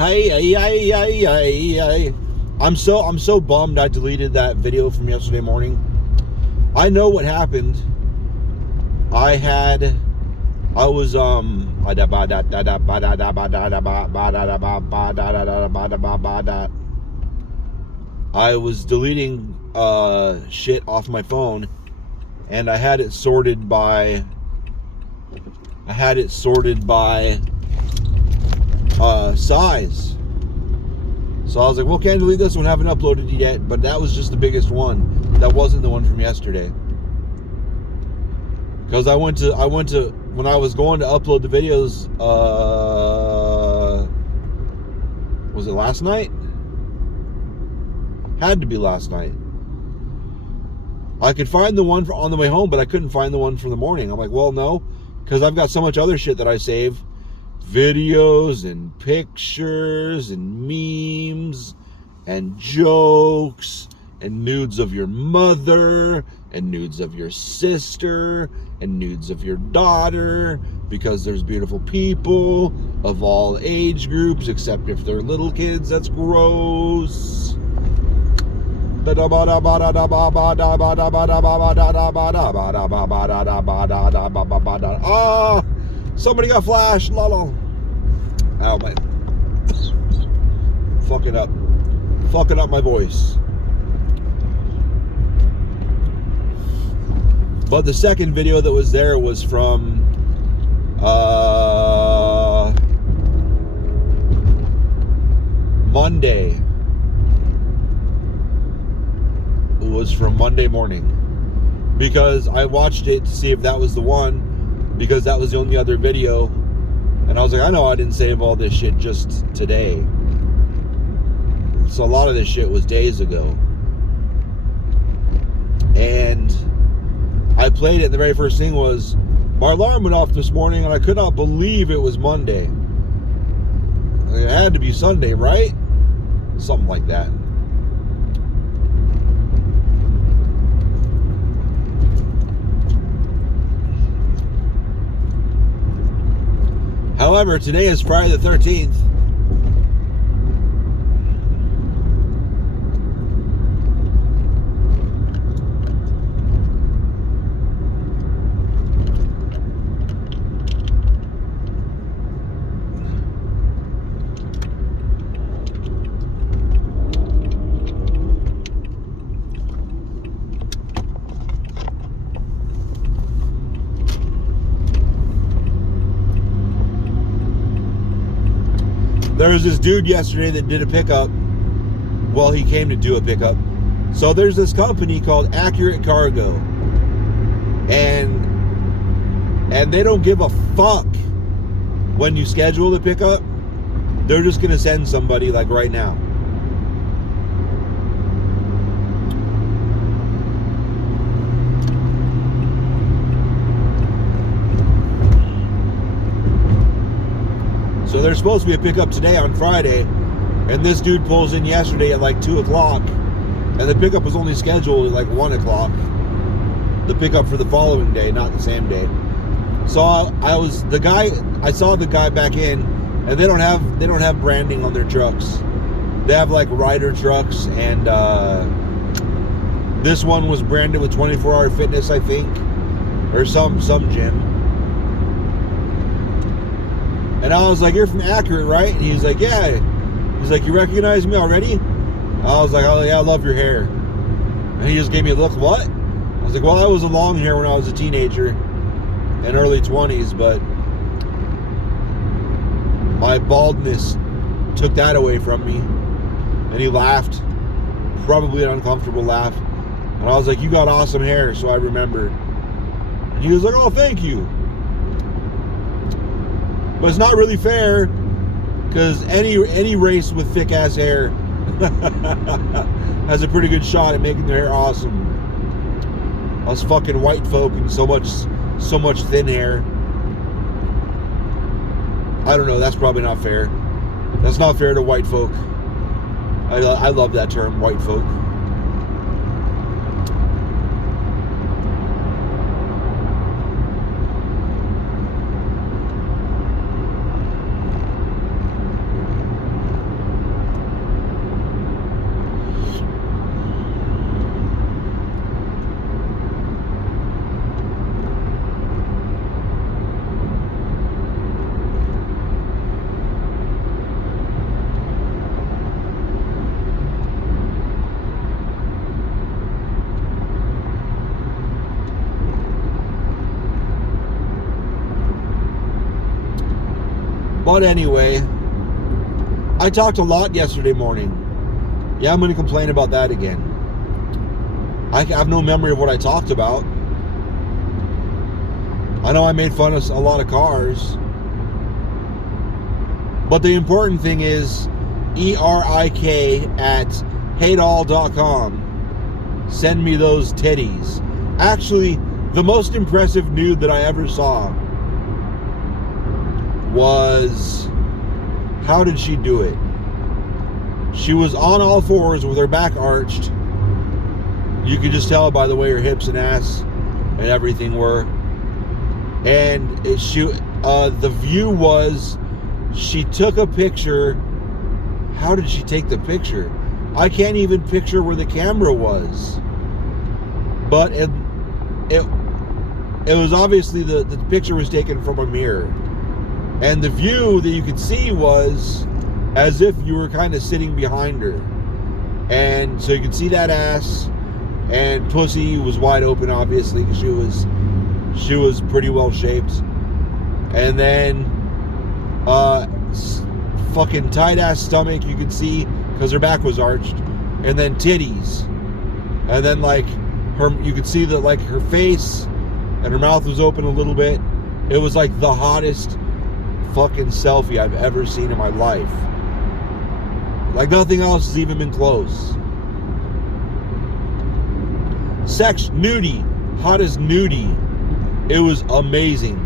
Hey. I'm so bummed I deleted that video from yesterday morning. I know what happened. I was deleting shit off my phone, and I had it sorted by size. So I was like, well, can't delete this one, haven't uploaded it yet, but that was just the biggest one. That wasn't the one from yesterday. Because I went to when I was going to upload the videos, was it last night? Had to be last night. I could find the one on the way home, but I couldn't find the one from the morning. I'm like, well, no, because I've got so much other shit that I save. Videos and pictures and memes and jokes and nudes of your mother and nudes of your sister and nudes of your daughter, because there's beautiful people of all age groups, except if they're little kids. That's gross. Ah, somebody got flashed. Lol. Ow, my fucking up my voice. But the second video that was there was from Monday. It was from Monday morning, because I watched it to see if that was the one, because that was the only other video, and I was like, I know I didn't save all this shit just today. So a lot of this shit was days ago. And I played it, and the very first thing was, my alarm went off this morning, and I could not believe it was Monday. It had to be Sunday, right? Something like that. However, today is Friday the 13th. There was this dude yesterday that did a pickup. Well, he came to do a pickup. So there's this company called Accurate Cargo. And they don't give a fuck when you schedule the pickup. They're just going to send somebody like right now. So there's supposed to be a pickup today on Friday, and this dude pulls in yesterday at like 2 o'clock, and the pickup was only scheduled at like 1 o'clock. The pickup for the following day, not the same day. So I saw the guy back in, and they don't have branding on their trucks. They have like rider trucks, and this one was branded with 24-hour fitness, I think, or some gym. And I was like, you're from Accurate, right? And he's like, yeah. He's like, you recognize me already? I was like, oh yeah, I love your hair. And he just gave me a look, what? I was like, well, I was a long hair when I was a teenager in early 20s, but my baldness took that away from me. And he laughed, probably an uncomfortable laugh. And I was like, you got awesome hair, so I remember. And he was like, oh, thank you. But it's not really fair, because any race with thick ass hair has a pretty good shot at making their hair awesome. Us fucking white folk and so much thin hair. I don't know. That's probably not fair. That's not fair to white folk. I love that term, white folk. But anyway, I talked a lot yesterday morning. Yeah, I'm going to complain about that again. I have no memory of what I talked about. I know I made fun of a lot of cars. But the important thing is erik@hateall.com. Send me those titties. Actually, the most impressive nude that I ever saw was, how did she do it? She was on all fours with her back arched. You could just tell by the way her hips and ass and everything were. And the view was, she took a picture. How did she take the picture? I can't even picture where the camera was. But it was obviously the picture was taken from a mirror. And the view that you could see was as if you were kind of sitting behind her. And so you could see that ass, and pussy was wide open, obviously, because she was pretty well shaped. And then fucking tight ass stomach you could see because her back was arched, and then titties, and then like you could see that like her face and her mouth was open a little bit. It was like the hottest fucking selfie I've ever seen in my life. Like nothing else has even been close. Sex nudie, hottest nudie. It was amazing.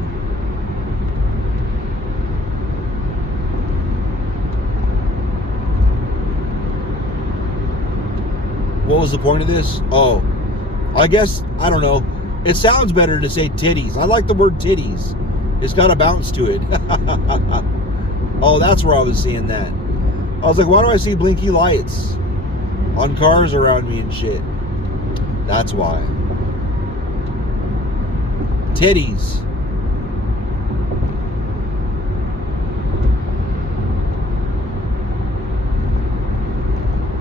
What was the point of this? Oh, I guess, I don't know. It sounds better to say titties. I like the word titties. It's got a bounce to it. Oh, that's where I was seeing that. I was like, why do I see blinky lights on cars around me and shit? That's why. Titties.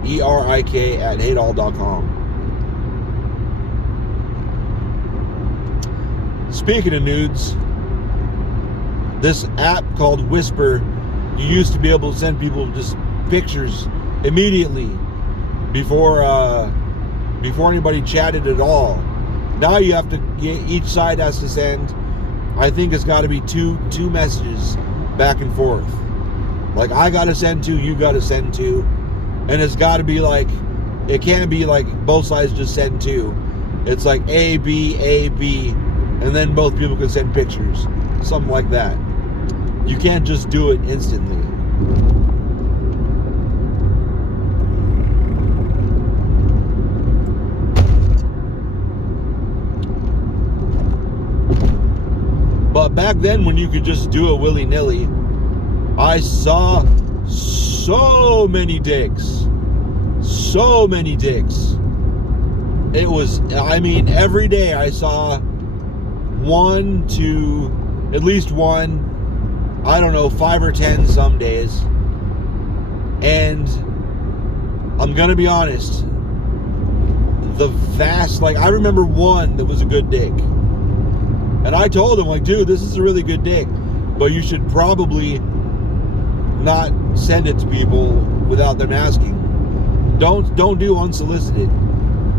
erik@hateall.com. Speaking of nudes, this app called Whisper, you used to be able to send people just pictures immediately before anybody chatted at all. Now you have to, each side has to send, I think it's got to be two messages back and forth. Like I got to send two, you got to send two. And it's got to be like, it can't be like both sides just send two. It's like A, B, and then both people can send pictures. Something like that. You can't just do it instantly. But back then when you could just do it willy-nilly, I saw so many dicks. So many dicks. It was, I mean, every day I saw at least one, I don't know, 5 or 10 some days. And I'm gonna be honest, I remember one that was a good dick. And I told him, like, dude, this is a really good dick, but you should probably not send it to people without them asking. Don't do unsolicited.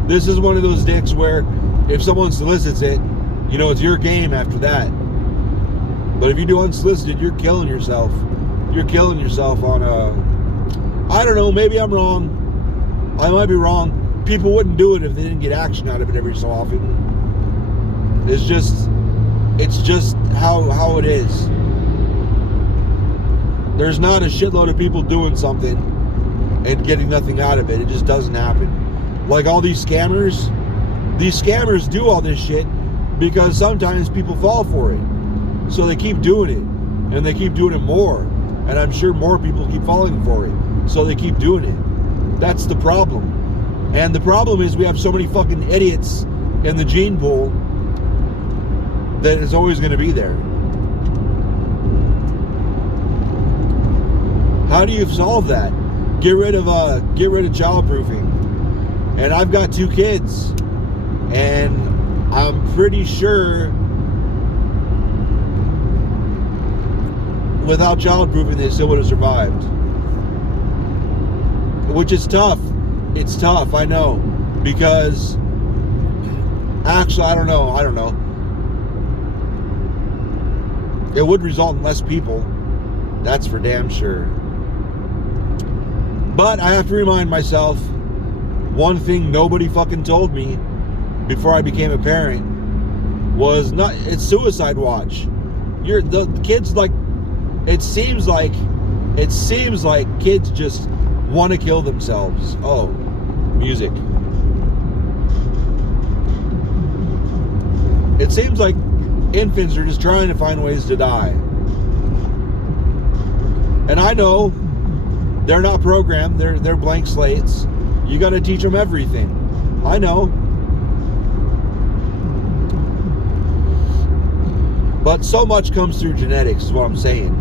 This is one of those dicks where if someone solicits it, you know, it's your game after that. But if you do unsolicited, you're killing yourself. You're killing yourself on I don't know, maybe I'm wrong. I might be wrong. People wouldn't do it if they didn't get action out of it every so often. It's just how it is. There's not a shitload of people doing something and getting nothing out of it. It just doesn't happen. Like all these scammers do all this shit because sometimes people fall for it. So they keep doing it, and they keep doing it more. And I'm sure more people keep falling for it. So they keep doing it. That's the problem. And the problem is we have so many fucking idiots in the gene pool that it's always going to be there. How do you solve that? Get rid of childproofing. And I've got 2 kids, and I'm pretty sure without childproofing, they still would have survived. Which is tough. It's tough, I know. Because, actually, I don't know. It would result in less people. That's for damn sure. But I have to remind myself, one thing nobody fucking told me before I became a parent was it's suicide watch. The kids, like, it seems like kids just want to kill themselves. Oh, music. It seems like infants are just trying to find ways to die. And I know they're not programmed, they're blank slates. You got to teach them everything. I know. But so much comes through genetics, is what I'm saying.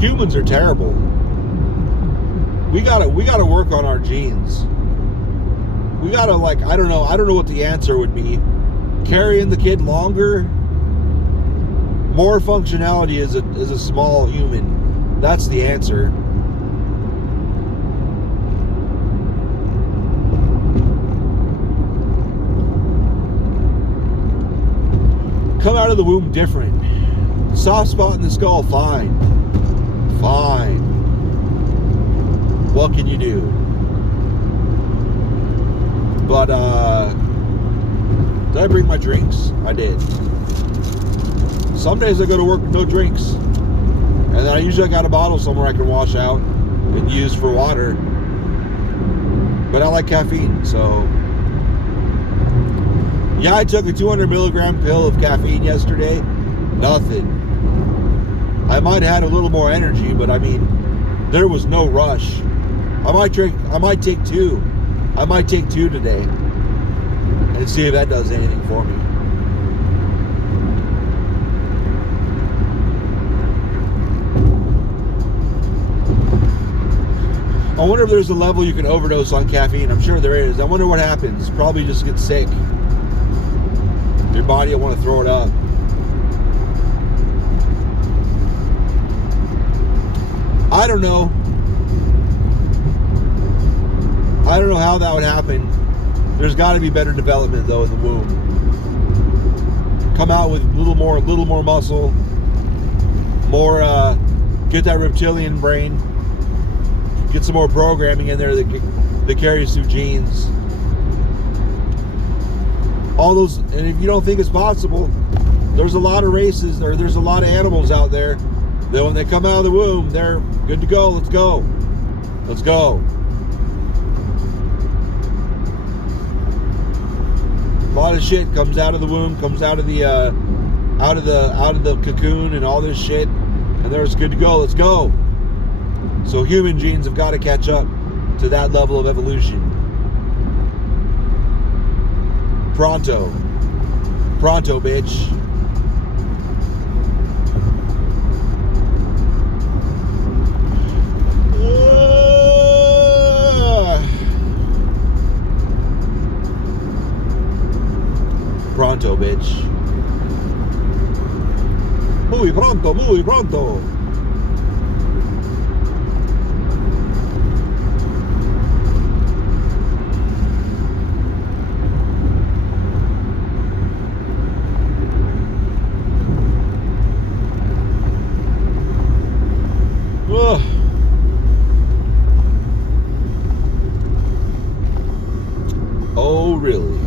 Humans are terrible. We gotta work on our genes. We gotta, like, I don't know what the answer would be. Carrying the kid longer, more functionality as a small human. That's the answer. Come out of the womb different. Soft spot in the skull, fine. Fine. What can you do? But, did I bring my drinks? I did. Some days I go to work with no drinks. And then I usually got a bottle somewhere I can wash out and use for water. But I like caffeine, so... Yeah, I took a 200 milligram pill of caffeine yesterday. Nothing. I might have had a little more energy, but I mean, there was no rush. I might take two. I might take two today and see if that does anything for me. I wonder if there's a level you can overdose on caffeine. I'm sure there is. I wonder what happens. Probably just get sick. Your body will want to throw it up. I don't know. I don't know how that would happen. There's got to be better development though in the womb. Come out with a little more muscle, more get that reptilian brain, get some more programming in there that carries through genes. All those, and if you don't think it's possible, there's a lot of races, or there's a lot of animals out there that when they come out of the womb, they're good to go. Let's go. Let's go. A lot of shit comes out of the womb, comes out of the cocoon and all this shit, and they're just good to go. Let's go. So human genes have got to catch up to that level of evolution. Pronto, bitch. Pronto, bitch. Muy pronto, muy pronto. Ugh. Oh, really?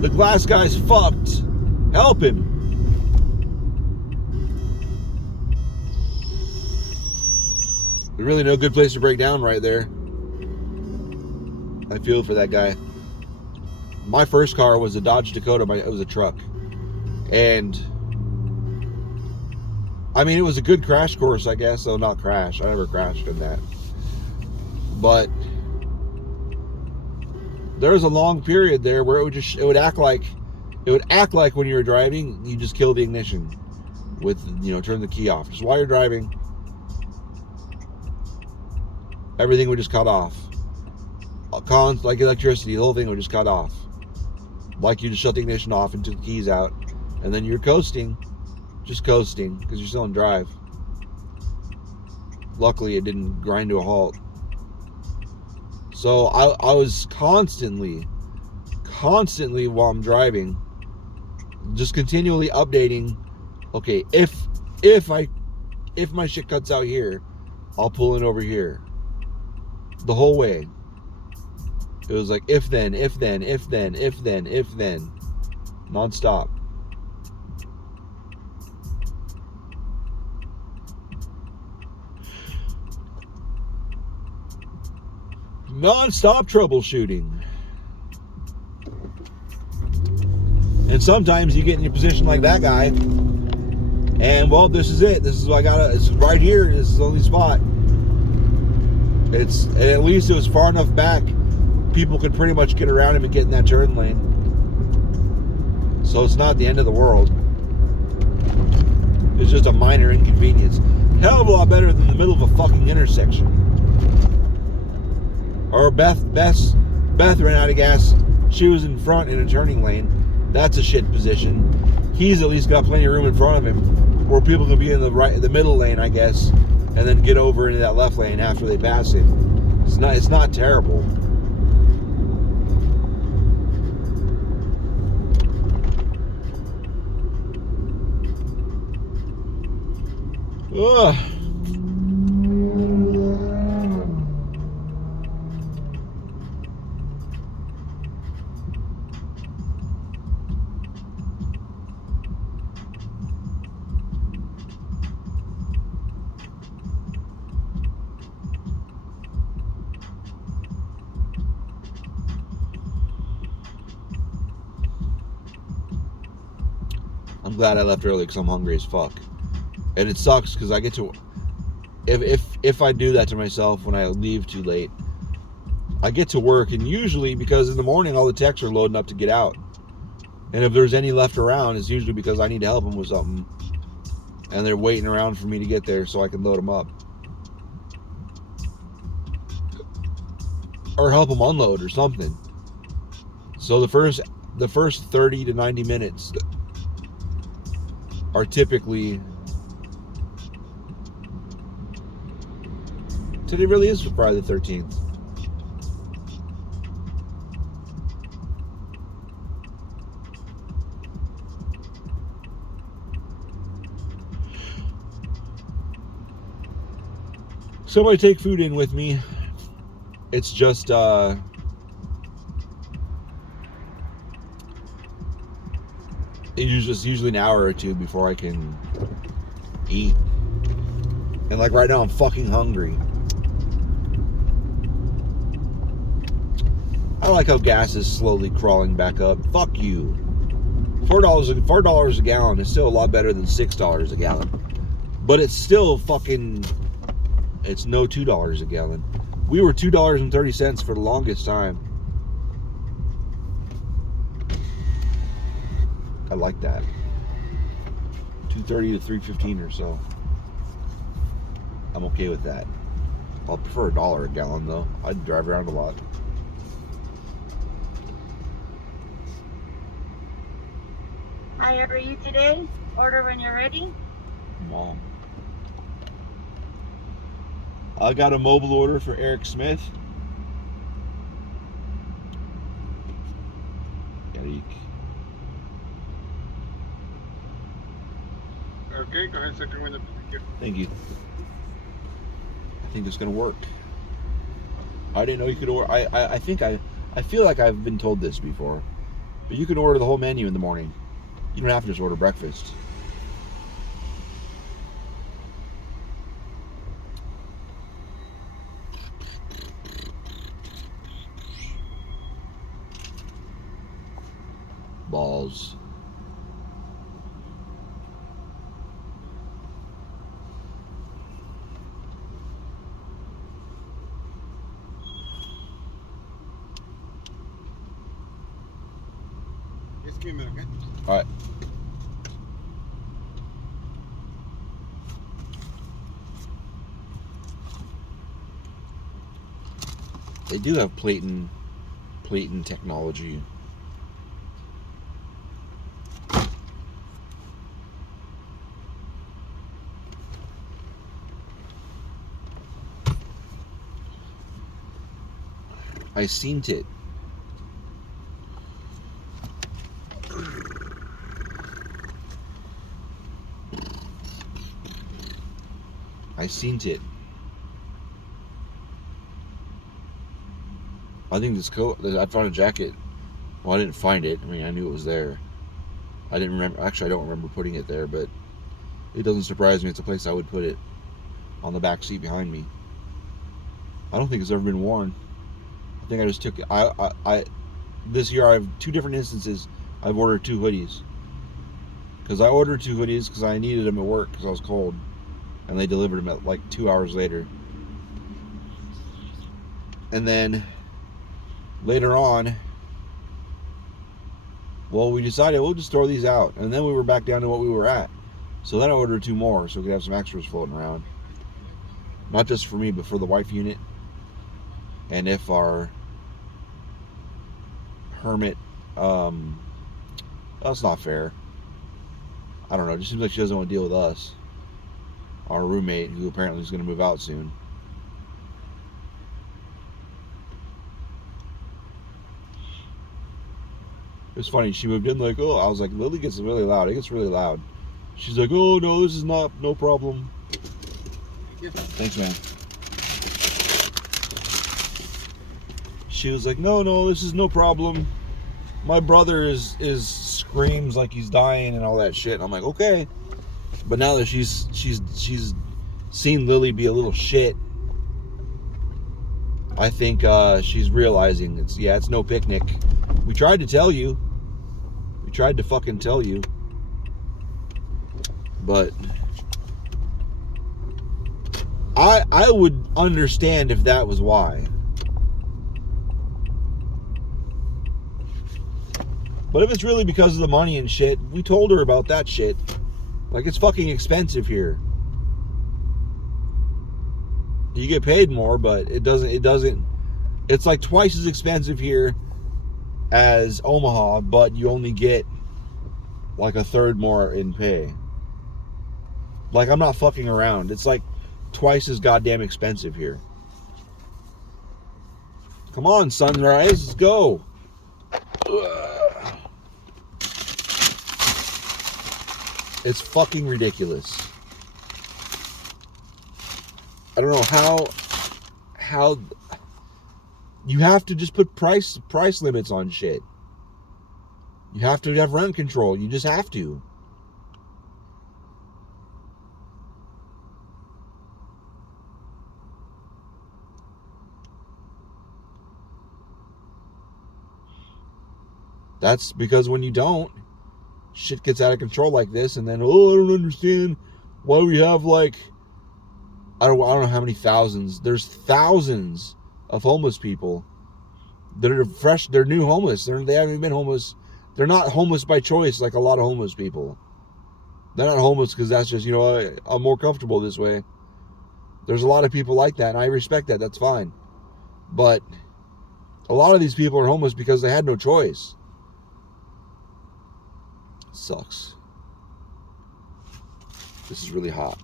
The glass guy's fucked. Help him. Really no good place to break down right there. I feel for that guy. My first car was a Dodge Dakota. It was a truck. And I mean, it was a good crash course, I guess. So not crash. I never crashed in that. But there was a long period there where it would act like when you were driving, you just kill the ignition with, turn the key off. Just while you're driving, everything would just cut off. Like electricity, the whole thing would just cut off. Like you just shut the ignition off and took the keys out, and then you're coasting, just coasting, because you're still in drive. Luckily, it didn't grind to a halt. So I was constantly while I'm driving, just continually updating. Okay, if my shit cuts out here, I'll pull in over here. The whole way. It was like if then, non-stop. Non-stop troubleshooting. And sometimes you get in your position like that guy, and well, this is it. This is what I gotta. It's right here. This is the only spot. And at least it was far enough back, people could pretty much get around him and get in that turn lane. So it's not the end of the world. It's just a minor inconvenience. Hell of a lot better than the middle of a fucking intersection. Or Beth ran out of gas. She was in front in a turning lane. That's a shit position. He's at least got plenty of room in front of him, where people can be in the middle lane, I guess, and then get over into that left lane after they pass him. It's not terrible. Ugh. I'm glad I left early because I'm hungry as fuck. And it sucks because I get to, if I do that to myself when I leave too late, I get to work, and usually because in the morning all the techs are loading up to get out, and if there's any left around, it's usually because I need to help them with something, and they're waiting around for me to get there so I can load them up or help them unload or something. So the first 30 to 90 minutes are typically, today really is Friday the 13th. Somebody take food in with me. It's just it's usually an hour or two before I can eat. And like right now I'm fucking hungry. I like how gas is slowly crawling back up. Fuck you. $4 a gallon is still a lot better than $6 a gallon. But it's still fucking, it's no $2 a gallon. We were $2.30 for the longest time. I like that. $2.30 to $3.15 or so. I'm okay with that. I'll prefer $1 a gallon though. I'd drive around a lot. How are you today? Order when you're ready. Mom. I got a mobile order for Eric Smith. Eric. Okay, go ahead, second window. Thank you. I think it's gonna work. I didn't know you could order. I feel like I've been told this before, but you can order the whole menu in the morning. You don't have to just order breakfast. Balls. Just give me a minute, okay? All right. They do have platen technology. I seen it. I seen it. I think this coat. I found a jacket. Well, I didn't find it. I mean, I knew it was there. I didn't remember. Actually, I don't remember putting it there, but it doesn't surprise me. It's a place I would put it, on the back seat behind me. I don't think it's ever been worn. I think I just took it. I this year I have 2 different instances. I've ordered 2 hoodies. Because I ordered 2 hoodies because I needed them at work because I was cold, and they delivered them at like 2 hours later. And then later on, well, we decided we'll just throw these out, and then we were back down to what we were at. So then I ordered 2 more so we could have some extras floating around, not just for me but for the wife unit, and if our hermit, that's not fair. I don't know. It just seems like she doesn't want to deal with us. Our roommate, who apparently is going to move out soon. It's funny. She moved in like, oh, I was like, Lily gets really loud. It gets really loud. She's like, oh no, this is no problem. Thanks, man. She was like, no, this is no problem. My brother is screams like he's dying and all that shit. And I'm like, okay. But now that she's seen Lily be a little shit, I think she's realizing it's no picnic. We tried to tell you. We tried to fucking tell you. But I would understand if that was why. But if it's really because of the money and shit, we told her about that shit. Like, it's fucking expensive here. You get paid more, but it doesn't, it's like twice as expensive here as Omaha, but you only get like a third more in pay. Like, I'm not fucking around. It's like twice as goddamn expensive here. Come on, Sunrise, let's go. It's fucking ridiculous. I don't know how you have to just put price limits on shit. You have to have rent control. You just have to. That's because when you don't, shit gets out of control like this, and then, oh, I don't understand why we have like, I don't know how many thousands. There's thousands of homeless people that are fresh. They're new homeless. They haven't even been homeless. They're not homeless by choice like a lot of homeless people. They're not homeless because that's just, I'm more comfortable this way. There's a lot of people like that, and I respect that. That's fine. But a lot of these people are homeless because they had no choice. It sucks. This is really hot.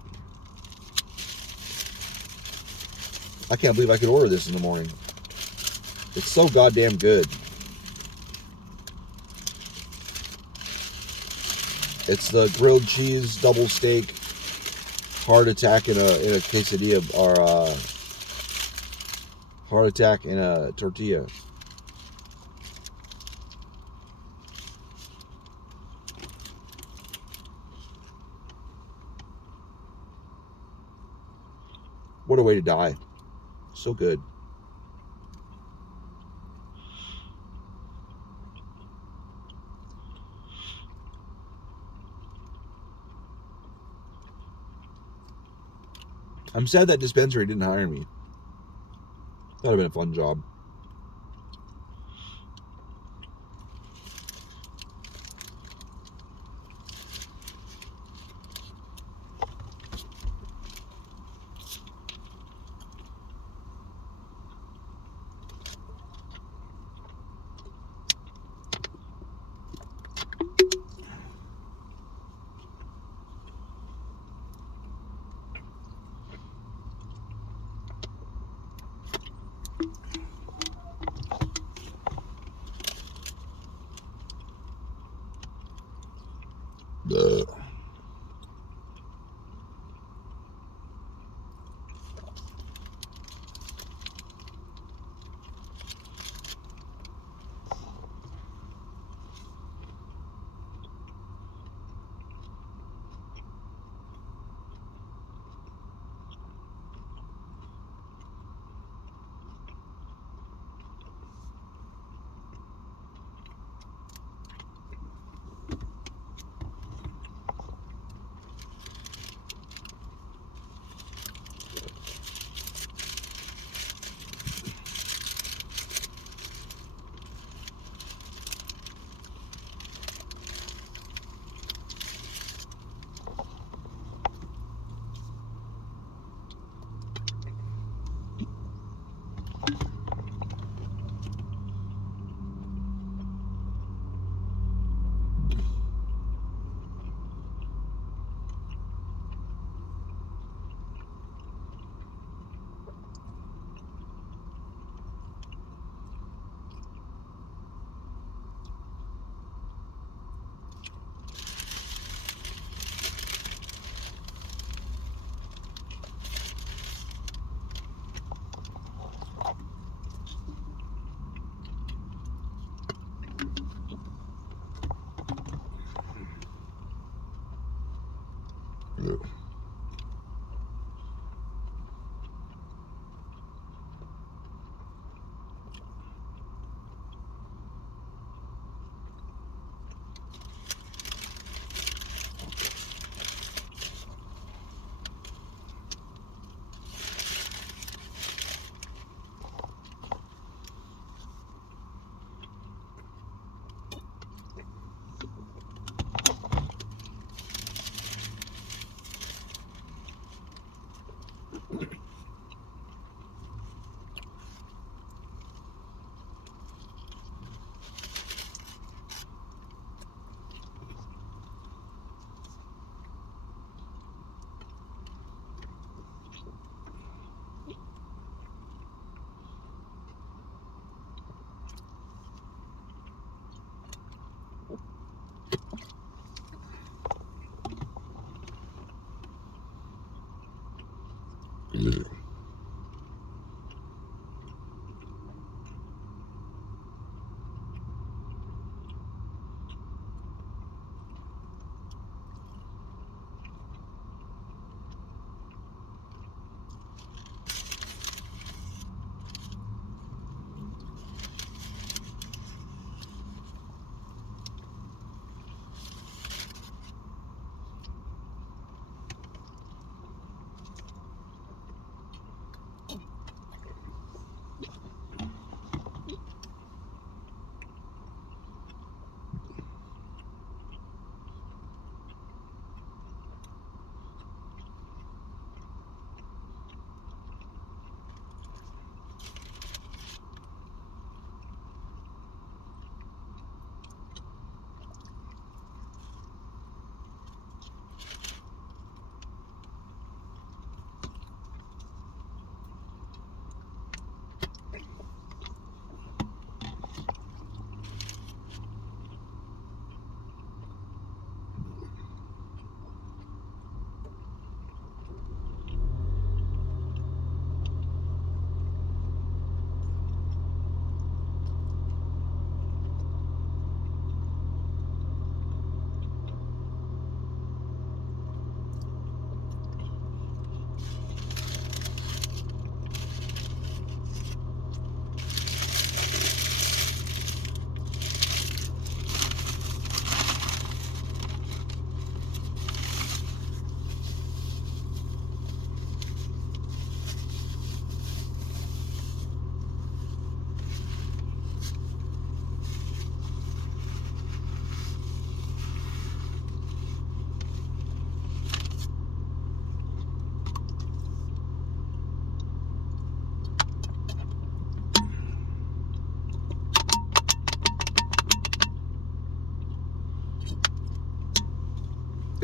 I can't believe I could order this in the morning. It's so goddamn good. It's the grilled cheese double steak heart attack in a quesadilla, or heart attack in a tortilla. What a way to die. So good. I'm sad that dispensary didn't hire me. That would have been a fun job.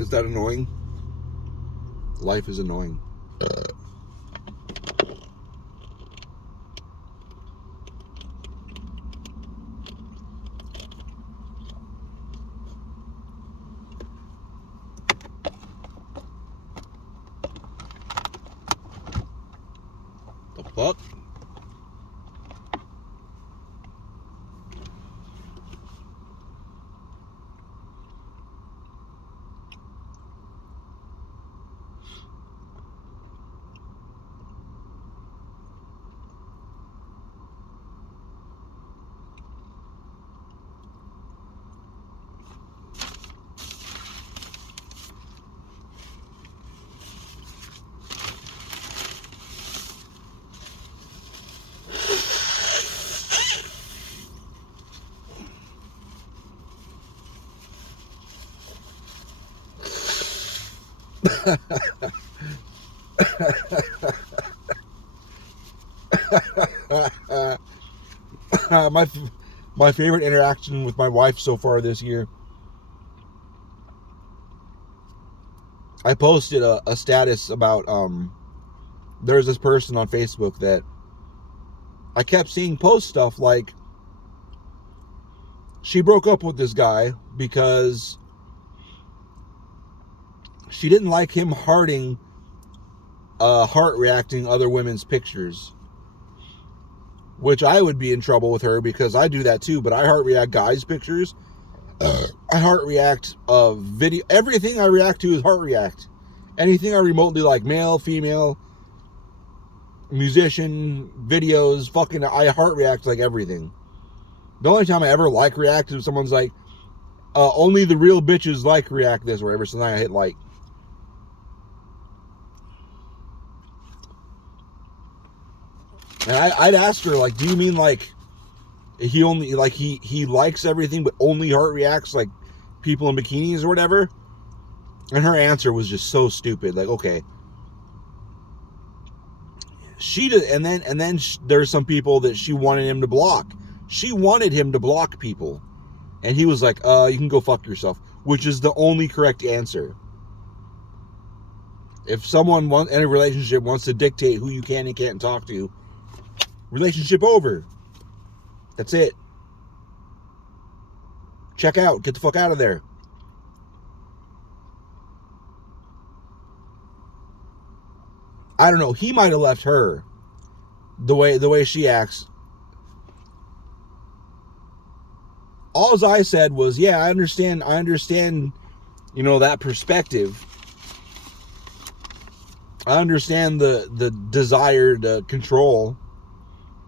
Is that annoying? Life is annoying. The fuck? my my favorite interaction with my wife so far this year. I posted a status about there's this person on Facebook that I kept seeing post stuff like she broke up with this guy because she didn't like him heart reacting other women's pictures. Which I would be in trouble with her because I do that too, but I heart react guys' pictures. I heart react video. Everything I react to is heart react. Anything I remotely like, male, female, musician, videos, fucking, I heart react like everything. The only time I ever like react is if someone's like, only the real bitches like react this or whatever, so then I hit like. And I'd ask her, like, do you mean like he only like he likes everything but only heart reacts like people in bikinis or whatever? And her answer was just so stupid. Like, okay, she did, and then there's some people that she wanted him to block. She wanted him to block people, and he was like, you can go fuck yourself," which is the only correct answer. If someone in a relationship wants to dictate who you can and can't talk to, relationship over. That's it. Check out. Get the fuck out of there. I don't know. He might have left her the way she acts. All I said was, yeah, I understand, you know, that perspective. I understand the desire to control.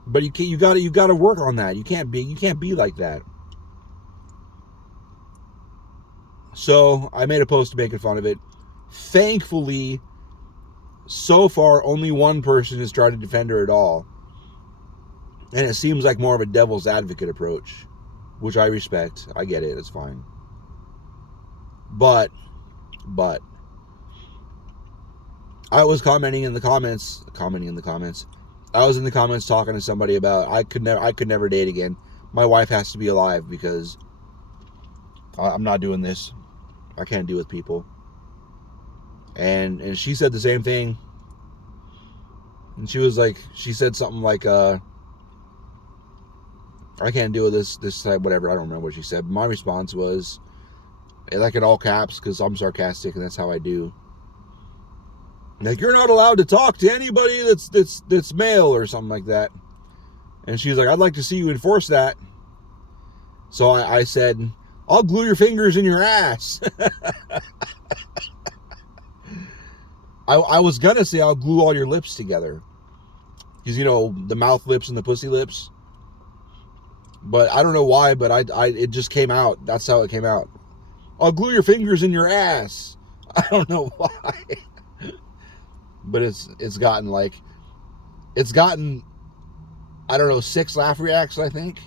But you got to work on that. You can't be like that. So I made a post making fun of it. Thankfully, so far only one person has tried to defend her at all, and it seems like more of a devil's advocate approach, which I respect. I get it. It's fine. But I was commenting in the comments. I was in the comments talking to somebody about I could never date again. My wife has to be alive because I'm not doing this. I can't deal with people. And she said the same thing. And she was like, she said something like, I can't deal with this type, whatever. I don't remember what she said. My response was, like in all caps, because I'm sarcastic and that's how I do. Like, you're not allowed to talk to anybody that's male or something like that. And she's like, I'd like to see you enforce that. So I said, I'll glue your fingers in your ass. I was gonna say I'll glue all your lips together. Because, you know, the mouth lips and the pussy lips. But I don't know why, but it just came out. That's how it came out. I'll glue your fingers in your ass. I don't know why. But it's gotten, I don't know, 6 laugh reacts, I think.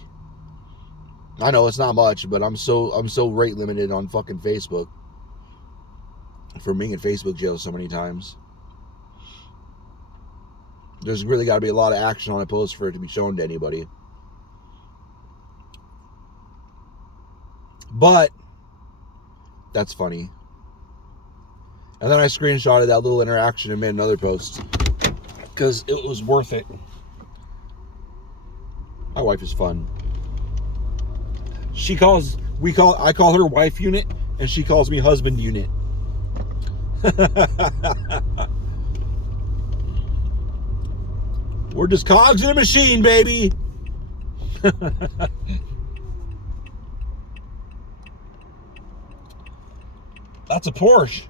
I know it's not much, but I'm so rate limited on fucking Facebook for being in Facebook jail so many times. There's really got to be a lot of action on a post for it to be shown to anybody. But that's funny. And then I screenshotted that little interaction and made another post because it was worth it. My wife is fun. I call her wife unit, and she calls me husband unit. We're just cogs in a machine, baby. That's a Porsche.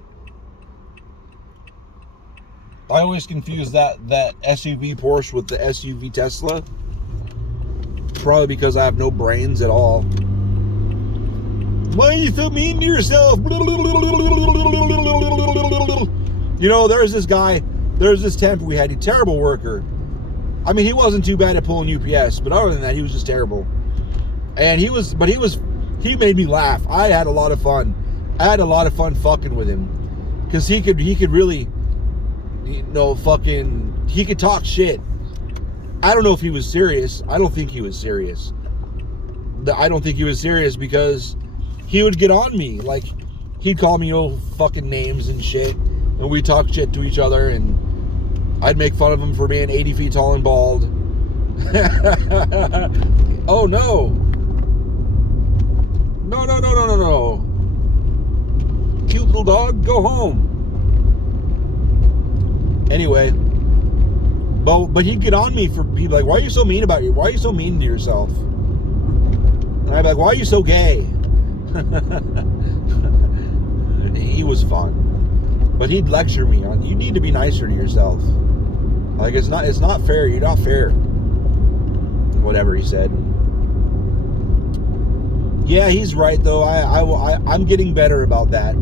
I always confuse that SUV Porsche with the SUV Tesla. Probably because I have no brains at all. Why are you so mean to yourself? You know, there's this temp we had, a terrible worker. I mean, he wasn't too bad at pulling UPS, but other than that, he was just terrible. And he made me laugh. I had a lot of fun. I had a lot of fun fucking with him. Because he could really, he could talk shit. I don't know if he was serious. I don't think he was serious. I don't think he was serious because he would get on me. Like, he'd call me old fucking names and shit. And we'd talk shit to each other. And I'd make fun of him for being 80 feet tall and bald. Oh, no. No. Cute little dog, go home. Anyway, but he'd get on me for people like, why are you so mean to yourself? And I'd be like, why are you so gay? He was fun, but he'd lecture me on, you need to be nicer to yourself. Like, it's not fair. You're not fair. Whatever he said. Yeah, he's right though. I'm getting better about that.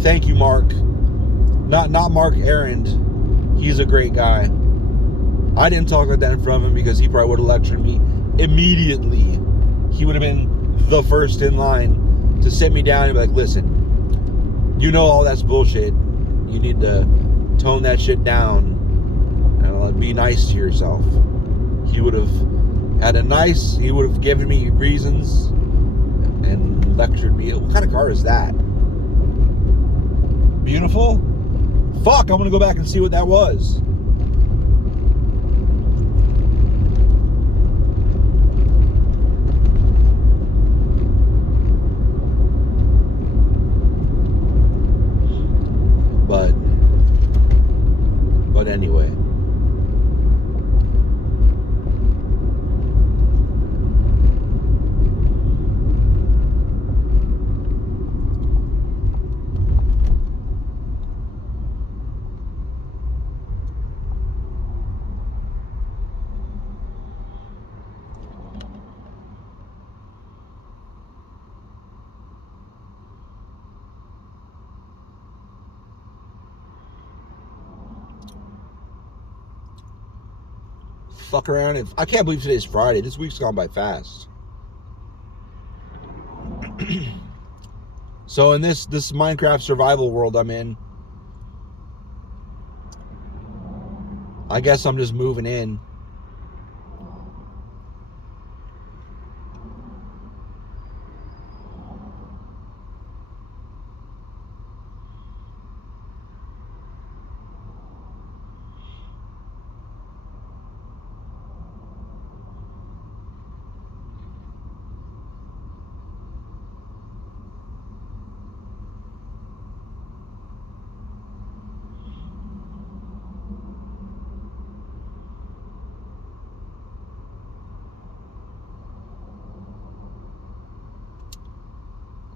Thank you, Mark. Not Mark Arend. He's a great guy. I didn't talk like that in front of him because he probably would have lectured me immediately. He would have been the first in line to sit me down and be like, listen, you know all that's bullshit. You need to tone that shit down and be nice to yourself. He would have given me reasons and lectured me. What kind of car is that? Beautiful? Fuck, I'm gonna go back and see what that was. But anyway. Fuck around. I can't believe today's Friday. This week's gone by fast. So in this Minecraft survival world I'm in, I guess I'm just moving in.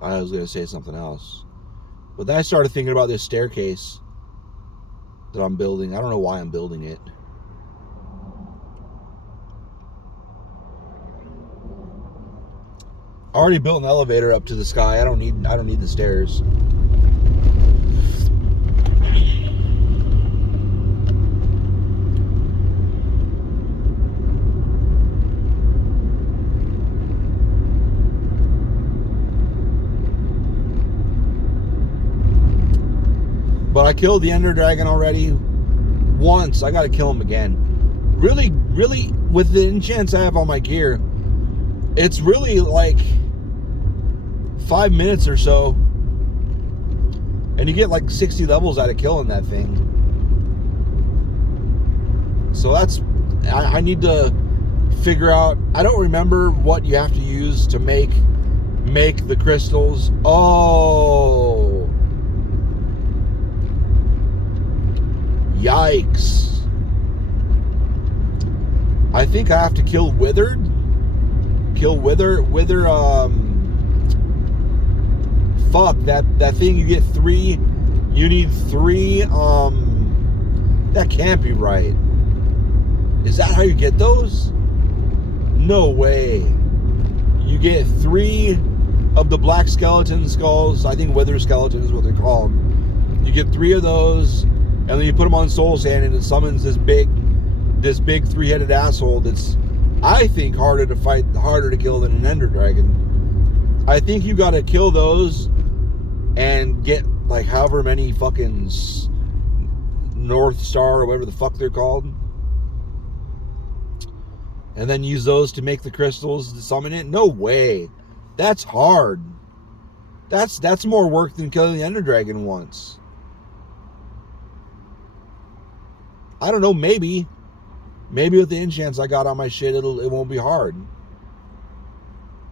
I was going to say something else. But then I started thinking about this staircase that I'm building. I don't know why I'm building it. I already built an elevator up to the sky. I don't need the stairs. But I killed the Ender Dragon already once. I gotta kill him again. Really, with the enchants I have on my gear, it's really like 5 minutes or so. And you get like 60 levels out of killing that thing. So that's, I need to figure out, I don't remember what you have to use to make the crystals. Oh. Yikes. I think I have to kill Wither, fuck, that thing you get 3, you need 3, that can't be right. Is that how you get those? No way. You get 3 of the black skeleton skulls. I think wither skeleton is what they're called. You get 3 of those, and then you put them on Soul Sand, and it summons this big 3-headed asshole that's, I think, harder to kill than an Ender Dragon. I think you gotta kill those and get like however many fucking North Star or whatever the fuck they're called, and then use those to make the crystals to summon it. No way. That's hard. That's more work than killing the Ender Dragon once. I don't know, maybe with the enchants I got on my shit, it won't be hard.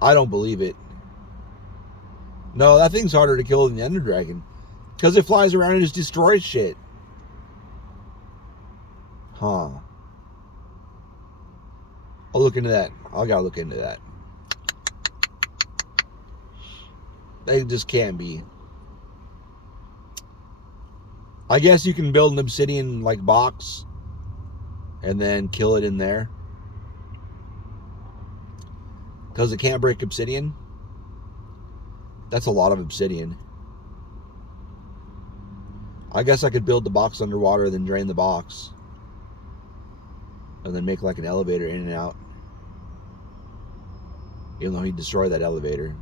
I don't believe it. No, that thing's harder to kill than the Ender Dragon, because it flies around and just destroys shit. Huh. I'll look into that. I gotta look into that. They just can't be. I guess you can build an obsidian like box and then kill it in there, because it can't break obsidian. That's a lot of obsidian. I guess I could build the box underwater, then drain the box, and then make like an elevator in and out, even though he'd destroy that elevator.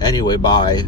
Anyway, bye.